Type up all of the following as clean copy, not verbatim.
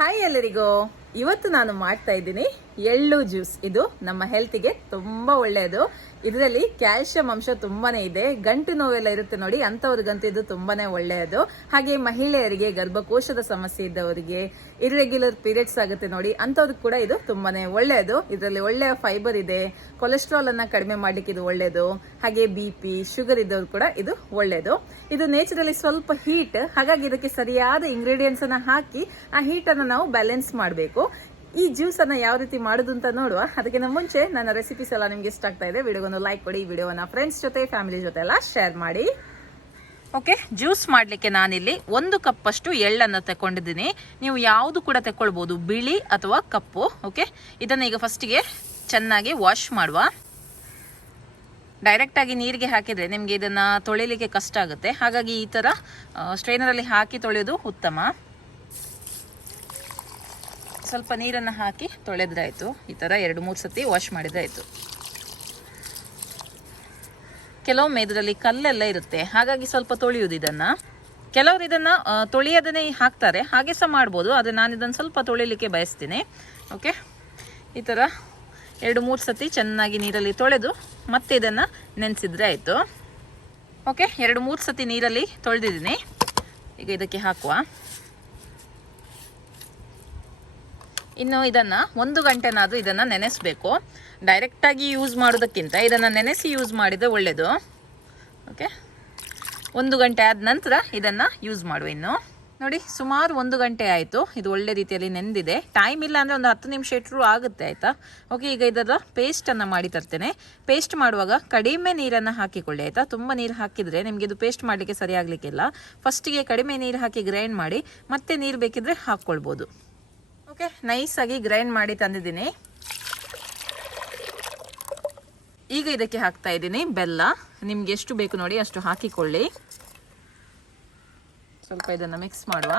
Hi ಎಲ್ಲರಿಗೂ. ಇವತ್ತು ನಾನು ಮಾಡ್ತಾ ಇದ್ದೀನಿ ಎಳ್ಳು ಜ್ಯೂಸ್. ಇದು ನಮ್ಮ ಹೆಲ್ತಿಗೆ ತುಂಬಾ ಒಳ್ಳೆಯದು. ಇದರಲ್ಲಿ ಕ್ಯಾಲ್ಸಿಯಂ ಅಂಶ ತುಂಬಾನೇ ಇದೆ. ಗಂಟು ನೋವೆಲ್ಲ ಇರುತ್ತೆ ನೋಡಿ, ಅಂತವ್ರಿಗಂತೂ ಇದು ತುಂಬಾನೇ ಒಳ್ಳೆಯದು. ಹಾಗೆ ಮಹಿಳೆಯರಿಗೆ, ಗರ್ಭಕೋಶದ ಸಮಸ್ಯೆ ಇದ್ದವರಿಗೆ, ಇರ್ರೆಗ್ಯುಲರ್ ಪೀರಿಯಡ್ಸ್ ಆಗುತ್ತೆ ನೋಡಿ, ಅಂತವ್ರಿಗೆ ಕೂಡ ಇದು ತುಂಬಾನೇ ಒಳ್ಳೆಯದು. ಇದರಲ್ಲಿ ಒಳ್ಳೆಯ ಫೈಬರ್ ಇದೆ. ಕೊಲೆಸ್ಟ್ರಾಲ್ ಅನ್ನ ಕಡಿಮೆ ಮಾಡ್ಲಿಕ್ಕೆ ಇದು ಒಳ್ಳೆಯದು. ಹಾಗೆ BP, ಶುಗರ್ ಇದ್ದವ್ರು ಕೂಡ ಇದು ಒಳ್ಳೆಯದು. ಇದು ನೇಚರಲಿ ಸ್ವಲ್ಪ ಹೀಟ್, ಹಾಗಾಗಿ ಇದಕ್ಕೆ ಸರಿಯಾದ ಇಂಗ್ರೀಡಿಯೆಂಟ್ಸ್ ಅನ್ನ ಹಾಕಿ ಆ ಹೀಟ್ ಅನ್ನ ನಾವು ಬ್ಯಾಲೆನ್ಸ್ ಮಾಡಬೇಕು. ಈ ಜ್ಯೂಸ್ ಅನ್ನ ಯಾವ ರೀತಿ ಮಾಡುದು ಅಂತ ನೋಡುವ. ಅದಕ್ಕಿಂತ ಮುಂಚೆ ನನ್ನ ರೆಸಿಪೀಸ್ ಎಲ್ಲ ನಿಮ್ಗೆ ಇಷ್ಟ ಆಗ್ತಾ ಇದೆ, ವಿಡಿಯೋಗೊಂದು ಲೈಕ್ ಕೊಡಿ. ಈ ವಿಡಿಯೋನ ಫ್ರೆಂಡ್ಸ್ ಜೊತೆ, ಫ್ಯಾಮಿಲಿ ಜೊತೆ ಎಲ್ಲ ಶೇರ್ ಮಾಡಿ. ಓಕೆ, ಜ್ಯೂಸ್ ಮಾಡಲಿಕ್ಕೆ ನಾನಿಲ್ಲಿ 1 ಕಪ್ ಅಷ್ಟು ಎಳ್ಳನ್ನು ತಗೊಂಡಿದ್ದೀನಿ. ನೀವು ಯಾವುದು ಕೂಡ ತಗೊಳ್ಬಹುದು, ಬಿಳಿ ಅಥವಾ ಕಪ್ಪು. ಓಕೆ, ಇದನ್ನ ಈಗ ಫಸ್ಟಿಗೆ ಚೆನ್ನಾಗಿ ವಾಶ್ ಮಾಡುವ. ಡೈರೆಕ್ಟ್ ಆಗಿ ನೀರಿಗೆ ಹಾಕಿದ್ರೆ ನಿಮಗೆ ಇದನ್ನ ತೊಳಿಲಿಕ್ಕೆ ಕಷ್ಟ ಆಗುತ್ತೆ. ಹಾಗಾಗಿ ಈ ತರ ಸ್ಟ್ರೈನರ್ ಅಲ್ಲಿ ಹಾಕಿ ತೊಳೆಯೋದು ಉತ್ತಮ. ಸ್ವಲ್ಪ ನೀರನ್ನು ಹಾಕಿ ತೊಳೆದ್ರೆ ಆಯ್ತು. ಈ ತರ 2-3 ಸತಿ ವಾಶ್ ಮಾಡಿದ್ರೆ ಆಯ್ತು. ಕೆಲವೊಮ್ಮೆ ಇದರಲ್ಲಿ ಕಲ್ಲೆಲ್ಲ ಇರುತ್ತೆ, ಹಾಗಾಗಿ ಸ್ವಲ್ಪ ತೊಳೆಯುವುದು ಇದನ್ನ. ಕೆಲವರು ಇದನ್ನ ತೊಳೆಯದನ್ನೇ ಹಾಕ್ತಾರೆ, ಹಾಗೆ ಸಹ ಮಾಡ್ಬೋದು. ಆದರೆ ನಾನು ಇದನ್ನು ಸ್ವಲ್ಪ ತೊಳಿಲಿಕ್ಕೆ ಬಯಸ್ತೀನಿ. ಓಕೆ, ಈ ತರ 2-3 ಸತಿ ಚೆನ್ನಾಗಿ ನೀರಲ್ಲಿ ತೊಳೆದು ಮತ್ತೆ ಇದನ್ನ ನೆನೆಸಿದ್ರೆ ಆಯ್ತು. ಓಕೆ, 2-3 ಸತಿ ನೀರಲ್ಲಿ ತೊಳೆದಿದ್ದೀನಿ. ಈಗ ಇದಕ್ಕೆ ಹಾಕುವ. ಇನ್ನು ಇದನ್ನ 1 ಗಂಟೆನಾದ್ರೂ ಇದನ್ನ ನೆನೆಸಬೇಕು. ಡೈರೆಕ್ಟ್ ಆಗಿ ಯೂಸ್ ಮಾಡೋದಕ್ಕಿಂತ ಇದನ್ನ ನೆನೆಸಿ ಯೂಸ್ ಮಾಡಿದ್ರೆ ಒಳ್ಳೇದು. ಓಕೆ, 1 ಗಂಟೆ ಆದ ನಂತರ ಇದನ್ನ ಯೂಸ್ ಮಾಡುವ. ಇನ್ನು ನೋಡಿ, ಸುಮಾರು 1 ಗಂಟೆ ಆಯಿತು. ಇದು ಒಳ್ಳೆ ರೀತಿಯಲ್ಲಿ ನೆಂದಿದೆ. ಟೈಮ್ ಇಲ್ಲ ಅಂದರೆ ಒಂದು 10 ನಿಮಿಷ ಇಟ್ಟರು ಆಗುತ್ತೆ, ಆಯಿತಾ. ಓಕೆ, ಈಗ ಇದರ ಪೇಸ್ಟನ್ನು ಮಾಡಿ ತರ್ತೇನೆ. ಪೇಸ್ಟ್ ಮಾಡುವಾಗ ಕಡಿಮೆ ನೀರನ್ನು ಹಾಕಿಕೊಳ್ಳಿ, ಆಯಿತಾ. ತುಂಬ ನೀರು ಹಾಕಿದರೆ ನಿಮಗೆ ಇದು ಪೇಸ್ಟ್ ಮಾಡಲಿಕ್ಕೆ ಸರಿ ಆಗಲಿಕ್ಕಿಲ್ಲ. ಫಸ್ಟಿಗೆ ಕಡಿಮೆ ನೀರು ಹಾಕಿ ಗ್ರೈಂಡ್ ಮಾಡಿ, ಮತ್ತೆ ನೀರು ಬೇಕಿದ್ರೆ ಹಾಕ್ಕೊಳ್ಬೋದು. ಓಕೆ, ನೈಸಾಗಿ ಗ್ರೈಂಡ್ ಮಾಡಿ ತಂದಿದ್ದೀನಿ. ಈಗ ಇದಕ್ಕೆ ಹಾಕ್ತಾ ಇದ್ದೀನಿ ಬೆಲ್ಲ. ನಿಮ್ಗೆ ಎಷ್ಟು ಬೇಕು ನೋಡಿ ಅಷ್ಟು ಹಾಕಿಕೊಳ್ಳಿ. ಸ್ವಲ್ಪ ಇದನ್ನು ಮಿಕ್ಸ್ ಮಾಡುವ.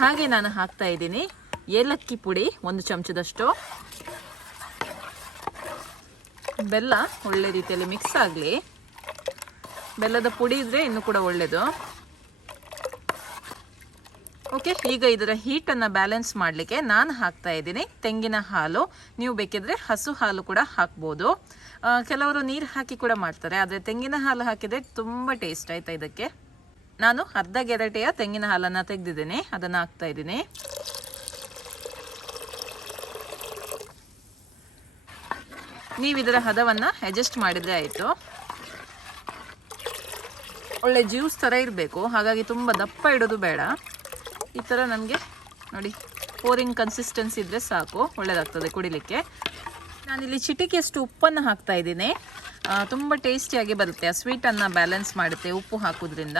ಹಾಗೆ ನಾನು ಹಾಕ್ತಾ ಇದ್ದೀನಿ ಏಲಕ್ಕಿ ಪುಡಿ 1 ಚಮಚದಷ್ಟು. ಬೆಲ್ಲ ಒಳ್ಳೆ ರೀತಿಯಲ್ಲಿ ಮಿಕ್ಸ್ ಆಗಲಿ. ಬೆಲ್ಲದ ಪುಡಿ ಇದ್ರೆ ಇನ್ನೂ ಕೂಡ ಒಳ್ಳೆಯದು. ಓಕೆ, ಈಗ ಇದರ ಹೀಟನ್ನು ಬ್ಯಾಲೆನ್ಸ್ ಮಾಡಲಿಕ್ಕೆ ನಾನು ಹಾಕ್ತಾ ಇದ್ದೀನಿ ತೆಂಗಿನ ಹಾಲು. ನೀವು ಬೇಕಿದ್ರೆ ಹಸು ಹಾಲು ಕೂಡ ಹಾಕ್ಬೋದು. ಕೆಲವರು ನೀರು ಹಾಕಿ ಕೂಡ ಮಾಡ್ತಾರೆ, ಆದರೆ ತೆಂಗಿನ ಹಾಲು ಹಾಕಿದರೆ ತುಂಬ ಟೇಸ್ಟ್, ಆಯ್ತಾ. ಇದಕ್ಕೆ ನಾನು ಅರ್ಧ ಗೆರಟೆಯ ತೆಂಗಿನ ಹಾಲನ್ನು ತೆಗೆದಿದ್ದೀನಿ, ಅದನ್ನು ಹಾಕ್ತಾ ಇದ್ದೀನಿ. ನೀವು ಇದರ ಹದವನ್ನು ಅಡ್ಜಸ್ಟ್ ಮಾಡಿದರೆ ಆಯಿತು. ಒಳ್ಳೆ ಜ್ಯೂಸ್ ಥರ ಇರಬೇಕು, ಹಾಗಾಗಿ ತುಂಬ ದಪ್ಪ ಇಡೋದು ಬೇಡ. ಈ ಥರ ನಮಗೆ ನೋಡಿ ಪೋರಿಂಗ್ ಕನ್ಸಿಸ್ಟೆನ್ಸಿ ಇದ್ದರೆ ಸಾಕು, ಒಳ್ಳೆಯದಾಗ್ತದೆ ಕುಡಿಲಿಕ್ಕೆ. ನಾನಿಲ್ಲಿ ಚಿಟಿಕೆಯಷ್ಟು ಉಪ್ಪನ್ನು ಹಾಕ್ತಾ ಇದ್ದೀನಿ. ತುಂಬ ಟೇಸ್ಟಿಯಾಗಿ ಬರುತ್ತೆ. ಆ ಸ್ವೀಟನ್ನು ಬ್ಯಾಲೆನ್ಸ್ ಮಾಡುತ್ತೆ ಉಪ್ಪು ಹಾಕೋದ್ರಿಂದ.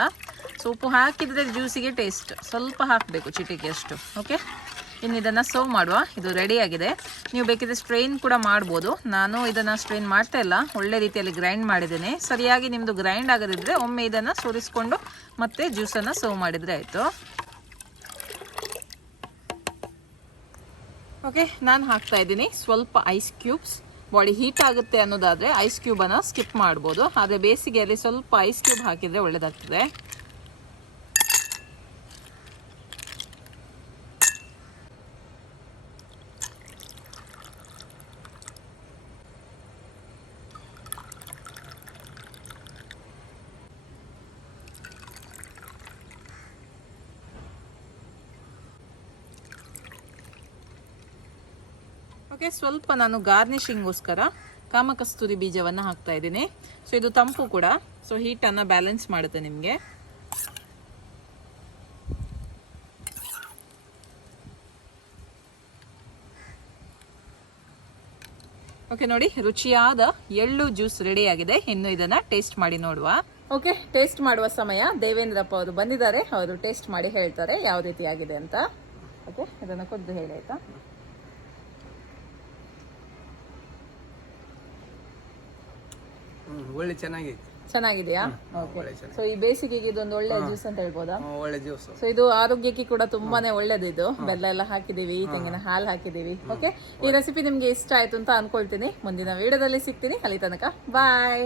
ಸೊ ಉಪ್ಪು ಹಾಕಿದರೆ ಜ್ಯೂಸಿಗೆ ಟೇಸ್ಟ್ ಸ್ವಲ್ಪ ಹಾಕಬೇಕು, ಚಿಟಿಕೆಯಷ್ಟು. ಓಕೆ, ಇನ್ನು ಇದನ್ನು ಸರ್ವ್ ಮಾಡುವ. ಇದು ರೆಡಿಯಾಗಿದೆ. ನೀವು ಬೇಕಿದ್ರೆ ಸ್ಟ್ರೈನ್ ಕೂಡ ಮಾಡ್ಬೋದು. ನಾನು ಇದನ್ನು ಸ್ಟ್ರೈನ್ ಮಾಡ್ತಾ ಇಲ್ಲ, ಒಳ್ಳೆ ರೀತಿಯಲ್ಲಿ ಗ್ರೈಂಡ್ ಮಾಡಿದ್ದೀನಿ. ಸರಿಯಾಗಿ ನಿಮ್ಮದು ಗ್ರೈಂಡ್ ಆಗದಿದ್ದರೆ ಒಮ್ಮೆ ಇದನ್ನು ಸೋರಿಸ್ಕೊಂಡು ಮತ್ತೆ ಜ್ಯೂಸನ್ನು ಸರ್ವ್ ಮಾಡಿದರೆ ಆಯಿತು. ಓಕೆ, ನಾನು ಹಾಕ್ತಾ ಇದ್ದೀನಿ ಸ್ವಲ್ಪ ಐಸ್ ಕ್ಯೂಬ್ಸ್. ಬಾಡಿ ಹೀಟ್ ಆಗುತ್ತೆ ಅನ್ನೋದಾದರೆ ಐಸ್ ಕ್ಯೂಬನ್ನು ಸ್ಕಿಪ್ ಮಾಡ್ಬೋದು, ಆದರೆ ಬೇಸಿಗೆಯಲ್ಲಿ ಸ್ವಲ್ಪ ಐಸ್ ಕ್ಯೂಬ್ ಹಾಕಿದರೆ ಒಳ್ಳೆಯದಾಗ್ತದೆ. ಓಕೆ, ಸ್ವಲ್ಪ ನಾನು ಗಾರ್ನಿಷಿಂಗೋಸ್ಕರ ಕಾಮಕಸ್ತೂರಿ ಬೀಜವನ್ನು ಹಾಕ್ತಾ ಇದ್ದೀನಿ. ಸೊ ಇದು ತಂಪು ಕೂಡ, ಸೊ ಹೀಟನ್ನು ಬ್ಯಾಲೆನ್ಸ್ ಮಾಡುತ್ತೆ ನಿಮಗೆ. ಓಕೆ, ನೋಡಿ ರುಚಿಯಾದ ಎಳ್ಳು ಜ್ಯೂಸ್ ರೆಡಿಯಾಗಿದೆ. ಇನ್ನು ಇದನ್ನು ಟೇಸ್ಟ್ ಮಾಡಿ ನೋಡುವ. ಓಕೆ, ಟೇಸ್ಟ್ ಮಾಡುವ ಸಮಯ. ದೇವೇಂದ್ರಪ್ಪ ಅವರು ಬಂದಿದ್ದಾರೆ, ಅವರು ಟೇಸ್ಟ್ ಮಾಡಿ ಹೇಳ್ತಾರೆ ಯಾವ ರೀತಿ ಆಗಿದೆ ಅಂತ. ಓಕೆ, ಇದನ್ನು ಕೊದ್ದು ಹೇಳಿ, ಆಯ್ತಾ. ಒಳ್ಳೆ ಚೆನ್ನಾಗಿದೆಯಾ? ಸೊ ಈ ಬೇಸಿಗೆಗೆ ಇದೊಂದು ಒಳ್ಳೆ ಜ್ಯೂಸ್ ಅಂತ ಹೇಳ್ಬೋದಾ? ಒಳ್ಳೆ ಜ್ಯೂಸ್. ಸೊ ಇದು ಆರೋಗ್ಯಕ್ಕೆ ಕೂಡ ತುಂಬಾನೇ ಒಳ್ಳೇದು. ಇದು ಬೆಲ್ಲ ಎಲ್ಲ ಹಾಕಿದೀವಿ, ತೆಂಗಿನ ಹಾಲು ಹಾಕಿದೀವಿ. ಓಕೆ, ಈ ರೆಸಿಪಿ ನಿಮ್ಗೆ ಇಷ್ಟ ಆಯ್ತು ಅಂತ ಅನ್ಕೊಳ್ತೀನಿ. ಮುಂದಿನ ವಿಡಿಯೋದಲ್ಲಿ ಸಿಗ್ತೀನಿ. ಅಲ್ಲಿ ತನಕ ಬಾಯ್.